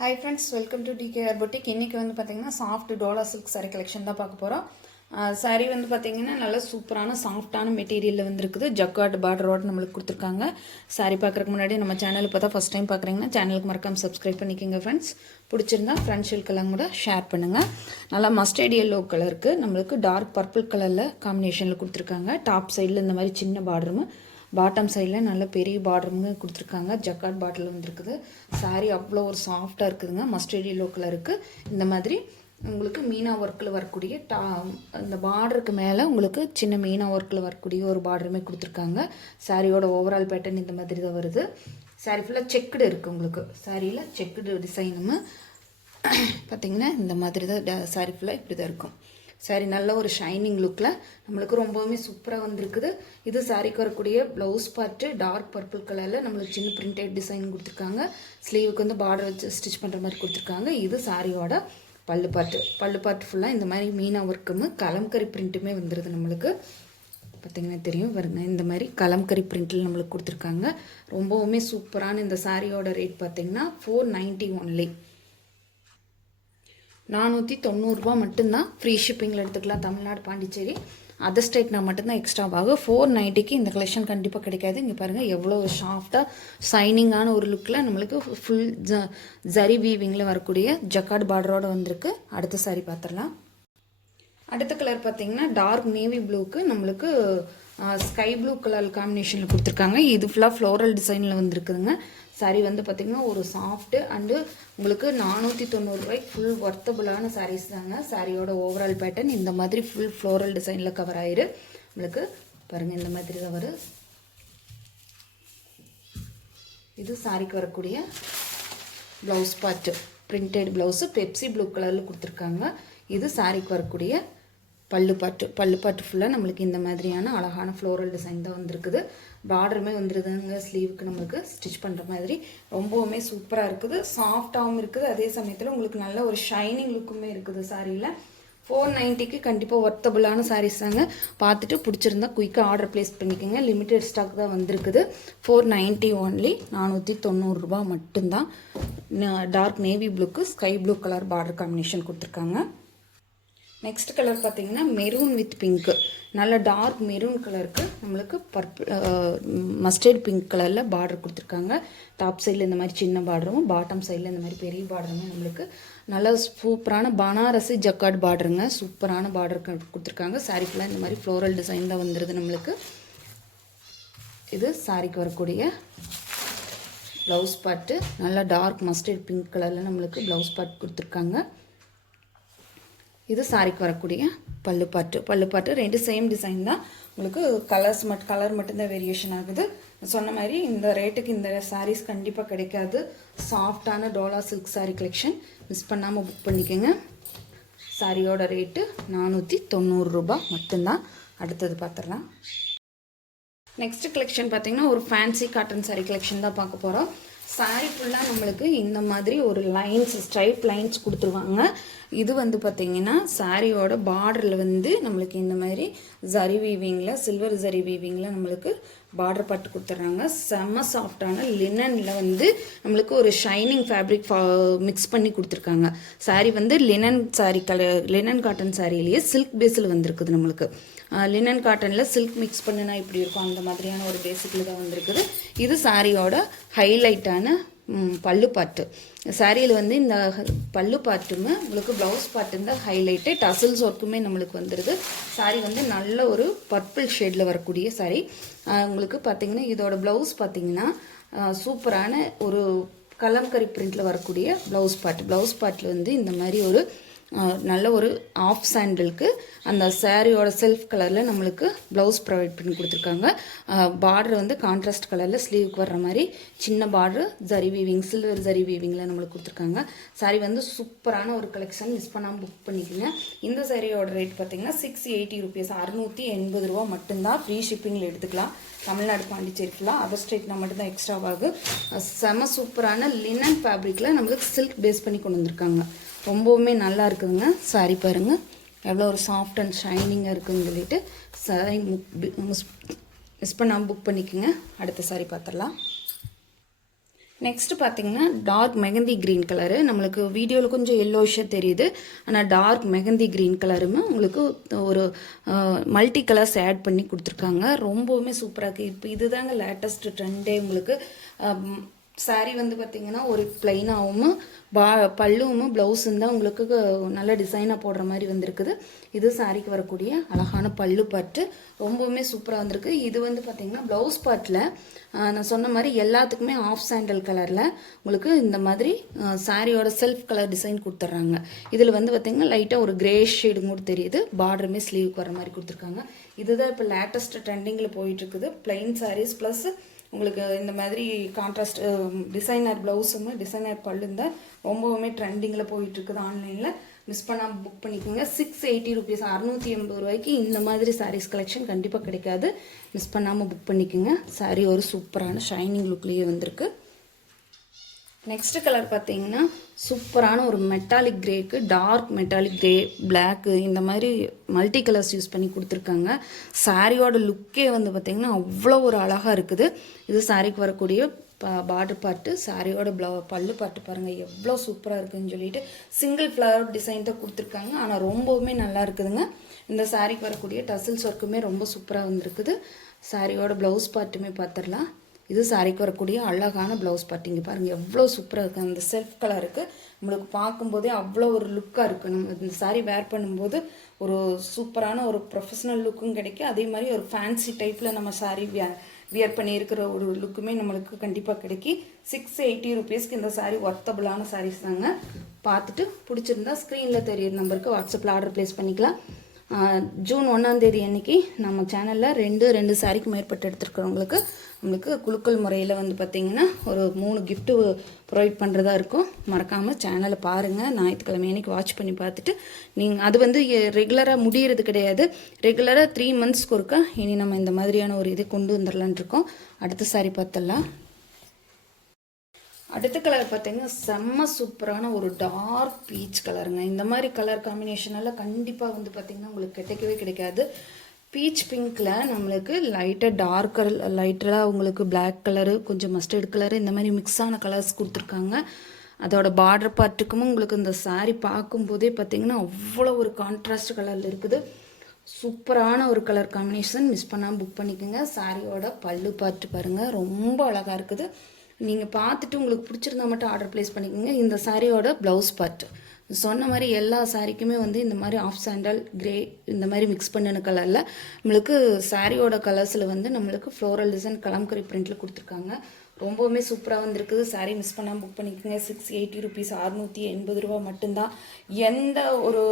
Hi friends, welcome to DKR Boutique. இன்னைக்கு வந்து பாத்தீங்கன்னா soft Dola silk saree collection தான் பார்க்க போறோம். saree வந்து பாத்தீங்கன்னா நல்ல சூப்பரான சாஃப்ட்டான மெட்டீரியல்ல வந்திருக்குது. ஜக்கார்ட் பார்டரோட நம்மளுக்கு கொடுத்திருக்காங்க. saree பார்க்கறதுக்கு முன்னாடி நம்ம சேனல் இப்பதான் ஃபர்ஸ்ட் டைம் பார்க்கறீங்கன்னா சேனலுக்கு மறக்காம Subscribe பண்ணிக்கங்க friends. பிடிச்சிருந்தா ஃப்ரெண்ட்ஸ் எல்லாம் கூட ஷேர் பண்ணுங்க. நல்லா மஸ்டர்ட் yellow கலருக்கு நம்மளுக்கு டார்க் பர்பிள் கலர்ல காம்பினேஷன்ல கொடுத்திருக்காங்க. டாப் சைடுல இந்த மாதிரி சின்ன பார்டரும் பாட்டம் சைடில் நல்ல பெரிய பார்டருங்க கொடுத்துருக்காங்க. ஜக்கார்ட் பாட்டில் வந்துருக்குது. சாரீ அவ்வளோ ஒரு சாஃப்டாக இருக்குதுங்க. மஸ்டர்ட் yellow கலருக்கு இந்த மாதிரி உங்களுக்கு மீனா ஒர்க்கில் வரக்கூடிய இந்த பார்டருக்கு மேலே உங்களுக்கு சின்ன மீனா ஒர்க்கில் வரக்கூடிய ஒரு பார்டருமே கொடுத்துருக்காங்க. சாரியோட ஓவரால் பேட்டர்ன் இந்த மாதிரி தான் வருது. சாரீ ஃபுல்லாக செக்குடு இருக்குது உங்களுக்கு. சாரியில் செக்குடு டிசைனும் பார்த்திங்கன்னா இந்த மாதிரி தான் சாரீ ஃபுல்லாக இப்படி தான் இருக்கும். சாரீ நல்ல ஒரு ஷைனிங் லுக்கில் நம்மளுக்கு ரொம்பவுமே சூப்பராக வந்திருக்குது. இது சாரீக்கு வரக்கூடிய ப்ளவுஸ் பார்ட்டு டார்க் பர்பிள் கலரில் நம்மளுக்கு சின்ன பிரிண்டட் டிசைன் கொடுத்துருக்காங்க. ஸ்லீவுக்கு வந்து பார்டர் வச்சு ஸ்டிச் பண்ணுற மாதிரி கொடுத்துருக்காங்க. இது சாரியோட பல்லு பார்ட்டு ஃபுல்லாக இந்த மாதிரி மீனா ஒர்க்குமே கலம்கரி பிரிண்ட்டுமே வந்துடுது நம்மளுக்கு. பார்த்திங்கன்னா தெரியும் வருங்க. இந்த மாதிரி கலம்கரி பிரிண்டில் நம்மளுக்கு கொடுத்துருக்காங்க. ரொம்பவுமே சூப்பரான இந்த சாரியோட ரேட் பார்த்திங்கன்னா 490 ஒன்லி. 490 மட்டும்தான். ஃப்ரீ ஷிப்பிங்கில் எடுத்துக்கலாம். தமிழ்நாடு பாண்டிச்சேரி அதர் ஸ்டேட்னா மட்டும்தான் எக்ஸ்ட்ராவாகும். 490க்கு இந்த கலெக்ஷன் கண்டிப்பாக கிடைக்காது. இங்கே பாருங்கள் எவ்வளோ சாஃப்டாக ஷைனிங்கான ஒரு லுக்கில் நம்மளுக்கு ஃபுல் ஜரி வீவிங்கில் வரக்கூடிய ஜக்கார்ட் பார்டரோடு வந்திருக்கு. அடுத்த சாரி பார்த்துடலாம். அடுத்த கலர் பார்த்திங்கன்னா டார்க் நேவி ப்ளூக்கு நம்மளுக்கு ஸ்கை ப்ளூ கலர் காம்பினேஷனில் கொடுத்துருக்காங்க. இது ஃபுல்லாக ஃப்ளோரல் டிசைனில் வந்துருக்குதுங்க. சாரீ வந்து பார்த்திங்கன்னா ஒரு சாஃப்ட்டு அண்டு உங்களுக்கு 490 ஃபுல் ஒர்த்தபுளான சாரீஸ் தாங்க. சாரியோட ஓவரால் பேட்டர்ன் இந்த மாதிரி ஃபுல் ஃப்ளோரல் டிசைனில் கவர் ஆயிரு. உங்களுக்கு பாருங்கள் இந்த மாதிரி தான் வரும். இது சாரிக்கு வரக்கூடிய blouse part printed blouse Pepsi blue கலரில் கொடுத்துருக்காங்க. இது சாரிக்கு வரக்கூடிய பல்லு பாட்டு ஃபுல்லாக நம்மளுக்கு இந்த மாதிரியான அழகான ஃப்ளோரல் டிசைன் தான் வந்திருக்குது. பார்டருமே வந்துருதுங்க. ஸ்லீவுக்கு நம்மளுக்கு ஸ்டிச் பண்ணுற மாதிரி ரொம்பவுமே சூப்பராக இருக்குது. சாஃப்டாகவும் இருக்குது. அதே சமயத்தில் உங்களுக்கு நல்ல ஒரு ஷைனிங் லுக்குமே இருக்குது சாரியில். 490க்கு கண்டிப்பாக ஒர்த்தபுளான சாரீஸ் தாங்க. பார்த்துட்டு பிடிச்சிருந்தா குயிக்காக ஆர்டர் ப்ளேஸ் பண்ணிக்கோங்க. லிமிட்டட் ஸ்டாக் தான் வந்திருக்குது. 490 ஒன்லி. 490 மட்டும்தான். டார்க் நேவி ப்ளூக்கு sky blue colour border combination கொடுத்துருக்காங்க. நெக்ஸ்ட் கலர் பார்த்தீங்கன்னா மெரூன் வித் பிங்க்கு. நல்ல டார்க் மெரூன் கலருக்கு நம்மளுக்கு மஸ்டர்ட் பிங்க் கலரில் பார்டர் கொடுத்துருக்காங்க. டாப் சைடில் இந்த மாதிரி சின்ன பார்டரும் பாட்டம் சைடில் இந்த மாதிரி பெரிய பார்டருமே நம்மளுக்கு நல்ல சூப்பரான பனாரசி ஜக்கார்ட் பார்டருங்க. சூப்பரான பார்டர் கொடுத்துருக்காங்க. சாரீ ஃபுல்லாக இந்த மாதிரி ஃப்ளோரல் டிசைன் தான் வந்துடுது நம்மளுக்கு. இது சாரிக்கு வரக்கூடிய ப்ளவுஸ் பார்ட்டு நல்லா டார்க் மஸ்டர்ட் பிங்க் கலரில் நம்மளுக்கு ப்ளவுஸ் பார்ட் கொடுத்துருக்காங்க. இது சாரிக்கு வரக்கூடிய பல்லு பாட்டு ரெண்டு சேம் டிசைன் தான். உங்களுக்கு கலர் மட்டும்தான் வேரியேஷன் ஆகுது. சொன்ன மாதிரி இந்த ரேட்டுக்கு இந்த சாரீஸ் கண்டிப்பாக கிடைக்காது. சாஃப்டான Dola silk sari collection miss பண்ணாமல் புக் பண்ணிக்கோங்க. சாரியோட ரேட்டு 490 மட்டும்தான். அடுத்தது பார்த்துடலாம். நெக்ஸ்ட் கலெக்ஷன் பார்த்தீங்கன்னா ஒரு ஃபேன்சி காட்டன் சாரீ கலெக்ஷன் தான் பார்க்க போகிறோம். சாரீ ஃபுல்லாக நம்மளுக்கு இந்த மாதிரி ஒரு லைன்ஸ் ஸ்ட்ரைப் லைன்ஸ் கொடுத்துருவாங்க. இது வந்து பார்த்திங்கன்னா சாரியோட பார்டரில் வந்து நம்மளுக்கு இந்த மாதிரி ஜரி வீவிங்கில் சில்வர் ஜரி வீவிங்கில் நம்மளுக்கு பார்டர் பட்டு கொடுத்துட்றாங்க. செம்ம சாஃப்டான லினனில் வந்து நம்மளுக்கு ஒரு ஷைனிங் ஃபேப்ரிக் மிக்ஸ் பண்ணி கொடுத்துருக்காங்க. சாரீ வந்து லினன் காட்டன் சாரியிலேயே சில்க் பேஸில் வந்திருக்குது நம்மளுக்கு. லினன் காட்டனில் சில்க் மிக்ஸ் பண்ணுனா இப்படி இருக்கும் அந்த மாதிரியான ஒரு பேசிக்கில் தான் வந்திருக்குது. இது சாரியோட ஹைலைட்டான பல்லு பாட்டு. சாரியில் வந்து இந்த பல்லு பாட்டுமே உங்களுக்கு ப்ளவுஸ் பாட்டு தான் ஹைலைட்டு. டசல்ஸ் ஒர்க்குமே நம்மளுக்கு வந்துடுது. சாரி வந்து நல்ல ஒரு பர்பிள் ஷேடில் வரக்கூடிய சாரி. உங்களுக்கு பார்த்தீங்கன்னா இதோட ப்ளவுஸ் பார்த்தீங்கன்னா சூப்பரான ஒரு கலம்கரி பிரிண்டில் வரக்கூடிய ப்ளவுஸ் பாட்டில் வந்து இந்த மாதிரி ஒரு நல்ல ஒரு ஆஃப் சாண்டலுக்கு அந்த சாரியோட செல்ஃப் கலரில் நம்மளுக்கு ப்ளவுஸ் ப்ரொவைட் பண்ணி கொடுத்துருக்காங்க. பார்டர் வந்து கான்ட்ராஸ்ட் கலரில் ஸ்லீவுக்கு வர்ற மாதிரி சின்ன border zari weaving silver zari வீவிங்கில் நம்மளுக்கு கொடுத்துருக்காங்க. சாரி வந்து சூப்பரான ஒரு கலெக்ஷன். மிஸ் பண்ணாமல் புக் பண்ணிக்கோங்க. இந்த சாரியோட ரேட் பார்த்தீங்கன்னா 680 rupees 680 மட்டும்தான். ஃப்ரீ ஷிப்பிங்கில் எடுத்துக்கலாம். தமிழ்நாடு பாண்டிச்சேரி ஃபுல்லாக அதர் ஸ்டேட்னா மட்டும்தான் எக்ஸ்ட்ராவாகும். செம சூப்பரான லினன் ஃபேப்ரிக்கில் நம்மளுக்கு சில்க் பேஸ் பண்ணி கொண்டு வந்திருக்காங்க. ரொம்பவுமே நல்லா இருக்குதுங்க. சாரி பாருங்கள் எவ்வளோ ஒரு சாஃப்ட் அண்ட் ஷைனிங்காக இருக்குதுன்னு சொல்லிட்டு சாரி மிஸ் பண்ணாமல் புக் பண்ணிக்கோங்க. அடுத்த சாரி பார்த்துடலாம். நெக்ஸ்ட்டு பார்த்தீங்கன்னா டார்க் மெகந்தி க்ரீன் கலரு, நம்மளுக்கு வீடியோவில் கொஞ்சம் எல்லோஷாக தெரியுது, ஆனால் டார்க் மெகந்தி க்ரீன் கலருமே உங்களுக்கு ஒரு மல்டி கலர்ஸ் ஆட் பண்ணி கொடுத்துருக்காங்க. ரொம்பவுமே சூப்பராக இருக்குது. இப்போ இதுதாங்க லேட்டஸ்ட் ட்ரெண்டே. உங்களுக்கு சாரீ வந்து பார்த்திங்கன்னா ஒரு ப்ளைனாகவும் பல்லுவும் ப்ளவுஸும் தான் உங்களுக்கு நல்ல டிசைனாக போடுற மாதிரி வந்திருக்குது. இது சாரீக்கு வரக்கூடிய அழகான பல்லு பாட்டு, ரொம்பவுமே சூப்பராக வந்திருக்கு. இது வந்து பார்த்திங்கன்னா ப்ளவுஸ் பாட்டில் நான் சொன்ன மாதிரி எல்லாத்துக்குமே ஆஃப் சாண்டல் கலரில் உங்களுக்கு இந்த மாதிரி சாரியோட செல்ஃப் கலர் டிசைன் கொடுத்துட்றாங்க. இதில் வந்து பார்த்திங்கன்னா லைட்டாக ஒரு கிரே ஷேடு கூட தெரியுது. பார்டருமே ஸ்லீவுக்கு வர மாதிரி கொடுத்துருக்காங்க. இதுதான் இப்போ லேட்டஸ்ட் ட்ரெண்டிங்கில் போயிட்டுருக்குது. பிளைன் சாரீஸ் ப்ளஸ் உங்களுக்கு இந்த மாதிரி கான்ட்ராஸ்ட் டிசைனர் ப்ளவுஸும் டிசைனர் பல்லுந்தான் ரொம்பவுமே ட்ரெண்டிங்கில் போயிட்டுருக்குது. ஆன்லைனில் மிஸ் பண்ணாமல் புக் பண்ணிக்கோங்க. 680 rupees, 680 ரூபாய்க்கு இந்த மாதிரி சாரீஸ் கலெக்ஷன் கண்டிப்பாக கிடைக்காது. மிஸ் பண்ணாமல் புக் பண்ணிக்கோங்க. சாரீ ஒரு சூப்பரான ஷைனிங் லுக்லேயே வந்திருக்கு. நெக்ஸ்ட் கலர் பார்த்தீங்கன்னா சூப்பரான ஒரு மெட்டாலிக் கிரேக்கு, டார்க் மெட்டாலிக் கிரே, பிளாக்கு, இந்த மாதிரி மல்டி கலர்ஸ் யூஸ் பண்ணி கொடுத்துருக்காங்க. சாரியோட லுக்கே வந்து பார்த்திங்கன்னா அவ்வளோ ஒரு அழகாக இருக்குது. இது சாரிக்கு வரக்கூடிய பார்டர் பார்ட்டு, சாரியோட பல்லு பார்ட்டு பாருங்கள் எவ்வளோ சூப்பராக இருக்குதுன்னு சொல்லிட்டு சிங்கிள் ஃப்ளவர் டிசைன் தான் கொடுத்துருக்காங்க. ஆனால் ரொம்பவுமே நல்லா இருக்குதுங்க. இந்த சாரிக்கு வரக்கூடிய டசில்ஸ் ஒர்க்குமே ரொம்ப சூப்பராக வந்திருக்குது. சாரியோட ப்ளவுஸ் பார்ட்டுமே பார்த்துடலாம். இது சாரிக்கு வரக்கூடிய அழகான ப்ளவுஸ் பார்ட். இங்கே பாருங்கள் எவ்வளோ சூப்பராக இருக்குது. அந்த செல்ஃப் கலருக்கு நம்மளுக்கு பார்க்கும்போதே அவ்வளோ ஒரு லுக்காக இருக்குது. நம்ம இந்த சாரீ வேர் பண்ணும்போது ஒரு சூப்பரான ஒரு ப்ரொஃபஷ்னல் லுக்கும் கிடைக்கும். அதே மாதிரி ஒரு ஃபேன்சி டைப்பில் நம்ம சாரீ வியர் பண்ணியிருக்கிற ஒரு லுக்குமே நம்மளுக்கு கண்டிப்பாக கிடைக்கி. 680 rupeesக்கு இந்த சாரீ ஒர்த்தபுளான சாரீஸ் தாங்க. பார்த்துட்டு பிடிச்சிருந்தா ஸ்க்ரீனில் தெரியுற நம்பருக்கு வாட்ஸ்அப்பில் ஆர்டர் ப்ளேஸ் பண்ணிக்கலாம். ஜூன் 1ஆம் தேதி அன்றைக்கி நம்ம சேனலில் ரெண்டு சாரிக்கு மேற்பட்டு எடுத்துருக்கிறவங்களுக்கு நம்மளுக்கு குலுக்கல் முறையில் வந்து பார்த்திங்கன்னா ஒரு 3 gift ப்ரொவைட் பண்ணுறதா இருக்கும். மறக்காமல் சேனலை பாருங்கள். ஞாயிற்றுக்கிழமை அன்றைக்கி வாட்ச் பண்ணி பார்த்துட்டு நீங்கள் அது வந்து ரெகுலராக முடிகிறது கிடையாது. ரெகுலராக 3 monthsக்கு ஒருக்கா இனி நம்ம இந்த மாதிரியான ஒரு இது கொண்டு வந்துடலான் இருக்கோம். அடுத்த சாரி பார்த்துடலாம். அடுத்த கலர் பார்த்தீங்கன்னா செம்ம சூப்பரான ஒரு டார்க் பீச் கலருங்க. இந்த மாதிரி கலர் காம்பினேஷனெல்லாம் கண்டிப்பாக வந்து பார்த்திங்கன்னா உங்களுக்கு கிடைக்கவே கிடைக்காது. பீச் பிங்க்கில் நம்மளுக்கு லைட்டாக டார்க்கர் லைட்டராக உங்களுக்கு பிளாக் கலரு, கொஞ்சம் மஸ்டர்ட் கலரு, இந்த மாதிரி மிக்ஸான கலர்ஸ் கொடுத்துருக்காங்க. அதோட பார்டர் பார்ட்டுக்கும் உங்களுக்கு இந்த சாரீ பார்க்கும்போதே பார்த்திங்கன்னா அவ்வளோ ஒரு கான்ட்ராஸ்ட் கலரில் இருக்குது. சூப்பரான ஒரு கலர் காம்பினேஷன். மிஸ் பண்ணாமல் புக் பண்ணிக்கோங்க. சாரியோட பல்லு பார்ட்டு பாருங்கள் ரொம்ப அழகாக இருக்குது. நீங்கள் பார்த்துட்டு உங்களுக்கு பிடிச்சிருந்தா மட்டும் ஆர்டர் ப்ளேஸ் பண்ணிக்கோங்க. இந்த சாரியோட ப்ளவுஸ் பார்ட்டு சொன்ன மாதிரி எல்லா சாரிக்குமே வந்து இந்த மாதிரி ஆஃப் சாண்டல் கிரே இந்த மாதிரி மிக்ஸ் பண்ணின கலரில் நம்மளுக்கு சாரியோட கலர்ஸில் வந்து நம்மளுக்கு ஃப்ளோரல் டிசைன் கலம்கரி பிரிண்டில் கொடுத்துருக்காங்க. ரொம்பவுமே சூப்பராக வந்திருக்குது. சாரீ மிஸ் பண்ணாமல் புக் பண்ணிக்கோங்க. 680 rupees, 680 ரூபா மட்டும்தான். எந்த ஒரு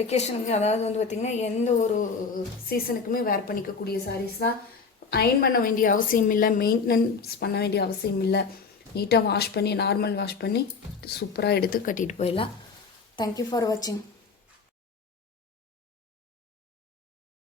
வெக்கேஷனுக்கு, அதாவது வந்து பார்த்திங்கன்னா எந்த ஒரு சீசனுக்குமே வேர் பண்ணிக்கக்கூடிய சாரீஸ் தான். அயன் பண்ண வேண்டிய அவசியம் இல்லை, மெயின்டெனன்ஸ் பண்ண வேண்டிய அவசியம் இல்லை. நீட்டாக வாஷ் பண்ணி நார்மல் வாஷ் பண்ணி சூப்பராக எடுத்து கட்டிட்டு போயிடலாம். தேங்க்யூ ஃபார் வாட்சிங்.